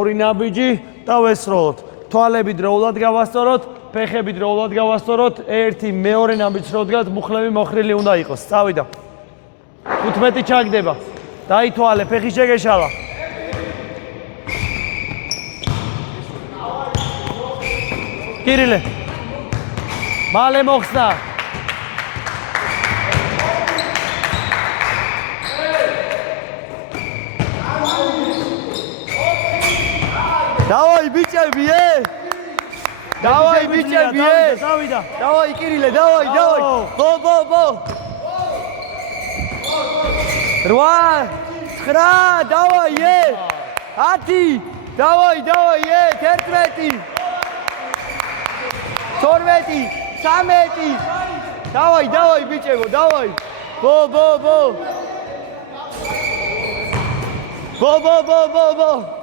ორი ნაბიჯი და ვესროლოთ. თვალები დროულად გავასწოროთ, ფეხები დროულად გავასწოროთ. ერთი, მეორე ნაბიჯს რო დგათ, მუხლები მოხრილი უნდა იყოს. წავიდა. 15 ჩაგდება. დაითვალე, ფეხი შეგეშალა. კირილე. მალე მოხსნა. დავაი ბიჭები, დავაი ბიჭები, დავიდა. დავაი კირილე, დავაი. ბო. 8, 9, დავაი, 10, დავაი, 11, 12, 13. დავაი ბიჭებო, დავაი. ბო.